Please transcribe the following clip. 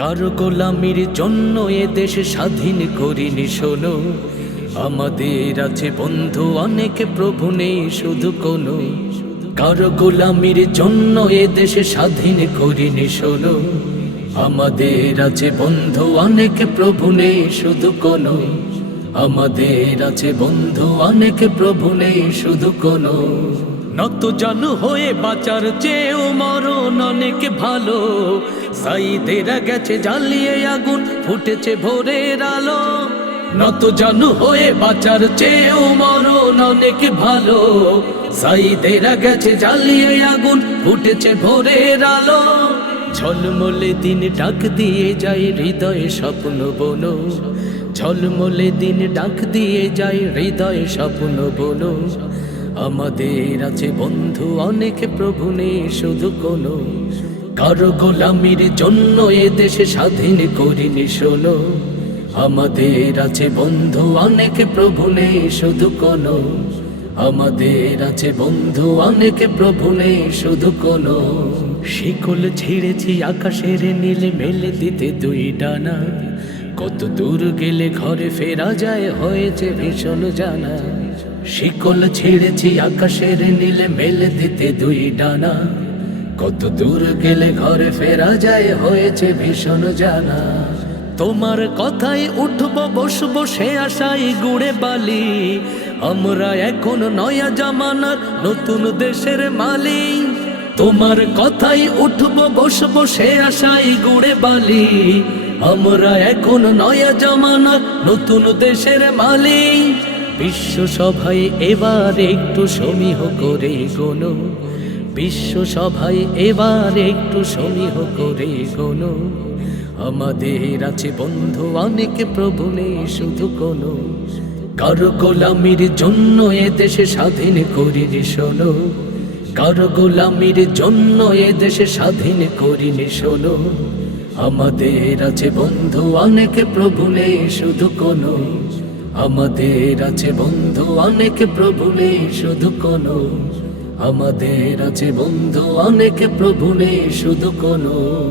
কারও গোলামির জন্য এ দেশ স্বাধীন করিনি, শোনো। আমাদের আছে বন্ধু, অনেক প্রভু নেই শুধু কোনো। কারও গোলামির জন্য এ দেশ স্বাধীন করিনি, শোনো। আমাদের আছে বন্ধু, অনেক প্রভু নেই শুধু কোনো। আমাদের আছে বন্ধু, অনেক প্রভু নেই শুধু কোনো। নত জানু হয়ে বাঁচার চেয়েও মরণ অনেক ভালো। সাইদেরা গেছে জ্বালিয়ে আগুন, ফুটেছে ভোরের আলো। নত জানু হয়ে বাঁচার চেয়েও মরণ অনেক ভালো। সাইদেরা গেছে জ্বালিয়ে আগুন, ফুটেছে ভোরের আলো। ঝলমলে দিন ডাক দিয়ে যায় হৃদয়ে স্বপ্ন বনো ঝলমলে দিন ডাক দিয়ে যায় হৃদয়ে স্বপ্ন বনো আমাদের আছে বন্ধু, অনেক প্রভু নেই, শুধু কোনো। কারও গোলামির জন্য এ দেশে স্বাধীন করিনি, শোনো। আমাদের আছে বন্ধু, অনেক প্রভু নেই, শুধু কোনো। আমাদের আছে বন্ধু, অনেক প্রভু নেই, শুধু কোনো। শিকল ছেড়েছি আকাশের নীলে মেলে দিতে দুই ডানা। কত দূর গেলে ঘরে ফেরা যায়, হয়েছে ভীষণ জানা। শিকল ছেড়েছি আকাশের নীলে, মেলে দিতে দুই ডানা। কত দূর গেলে ঘরে ফেরা যায়, হয়েছে ভীষণ জানা। তোমার কথাই উঠব, বসবো, সে আশাই গুড়ে বালি। আমরা এখন নয়া জামানার নতুন দেশের মালিক। তোমার কথাই উঠব, বসবো, সে আশাই গুড়ে বালি। আমরা এখন নয়া জামানার নতুন দেশের মালিক। বিশ্ব সভায় এবার একটু সমীহ করে গোনো বিশ্ব সভায় এবার একটু সমীহ করে গোনো আমাদের আছে বন্ধু অনেক প্রভু নেই শুধু কোনো কারও গোলামির জন্য এ দেশে স্বাধীন করিনি শোনো কারও গোলামির জন্য এ দেশে স্বাধীন করিনি শোনো আমাদের আছে বন্ধু অনেক প্রভু নেই শুধু কোনো আমাদের আছে বন্ধু, অনেক প্রভু নেই, শুধু কোনো। আমাদের আছে বন্ধু, অনেক প্রভু নেই, শুধু কোনো।